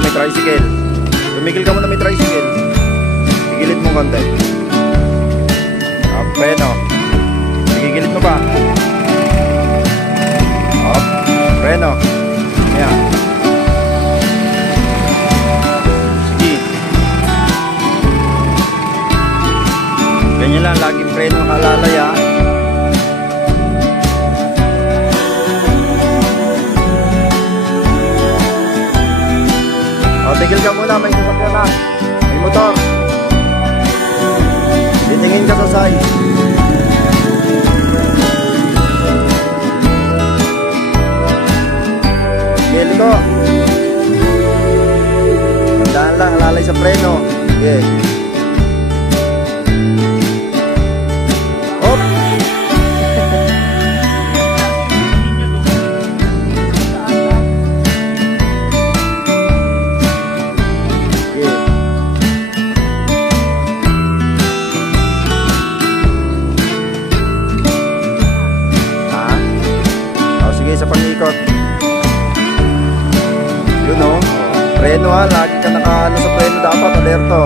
may tricycle. Tumigil ka muna, may tricycle. Gigilid mo konti. Up, preno. Gigilid mo pa. Up, preno. Ayan. Sige. Ganyan lang, laging preno kalalay ha. O, tigil ka muna, may sasakyan na. May motor. Titingin ka sa side. Gili ko. Tandaan lang, lalay sa preno. Okay. Hop. Sa pag-ikot yun o, preno ha, lagi ka nakaano sa preno, dapat alerto.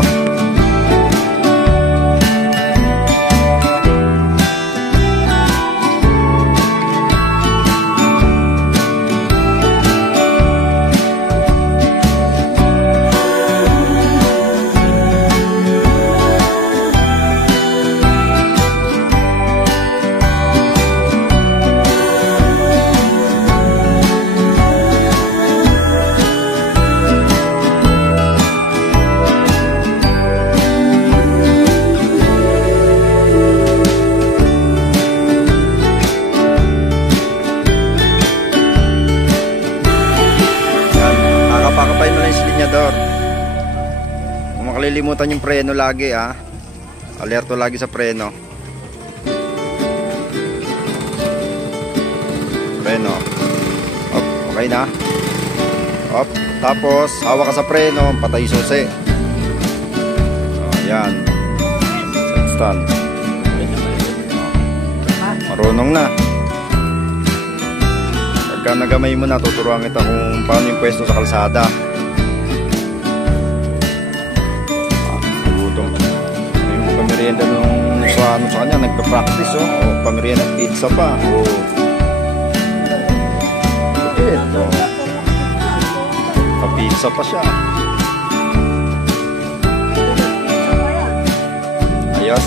Pakapay mo na yung silinyador. Kung makalilimutan yung preno lagi ha, alerto lagi sa preno. Preno. Op, okay na. Op, tapos hawak ka sa preno, patay susi. Ayan. Stand. Marunong na. Pagka nagamay mo na, tuturuan kita kung paano yung pwesto sa kalsada. Gutom. May pamerienda nung sa kanya, nagpa-practice oh. O, pamerienda pizza pa. O. Ito. Pa-pizza pa siya. Ayos.